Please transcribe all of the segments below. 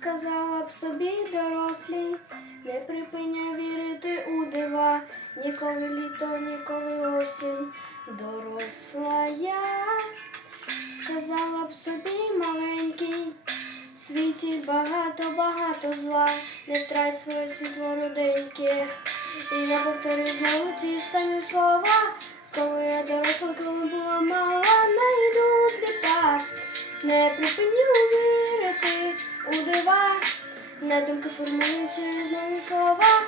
сказала б собі дорослій, не припиняй вірити у дива, ніколи літо, ніколи осінь, доросла я, сказала б собі маленький, в світі багато-багато зла, не втрать своє світло руденьке, і не повтори знову ті ж самі слова, коли я доросла, коли була мала, найдуть літа. Не припиню у дива, на думки формуються нові слова.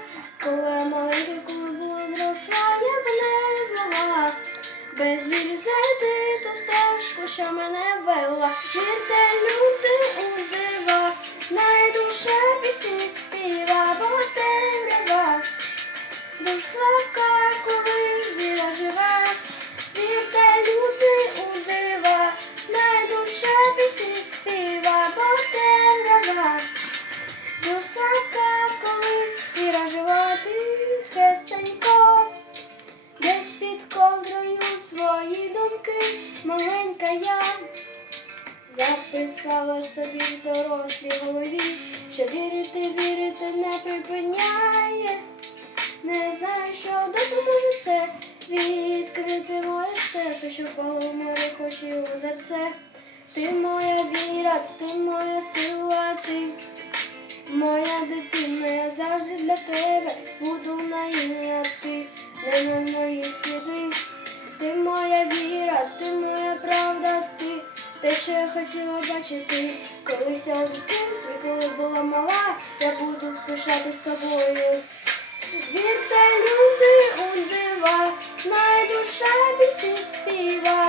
Коли маленька, коли була я б не змогла без віри знайти ту стежку, що мене вела. Вірте, люди у дива, найдуше пісні співа, бо темрява. Душ слабка, коли віра живе, вірте, люди у дива, найдуше пісні співа, бо темрява. Душ слабка, коли віра жива, десь під ковдрою свої думки, маленька я. Записала собі в дорослій голові, що вірити, вірити не припиняє. Не знаю, що допоможе це відкрити моє серце, що впало море хоче озерце. Ти моя віра, ти моя сила, ти моя дитина, я завжди для тебе буду наївна, ти не на мої сліди. Ти моя віра, ти моя правда, ти те, що я хотіла бачити. Колись я у дитинстві, коли була мала, я буду пишатись тобою. Вірте, люди у дива, найдуша пісні співа.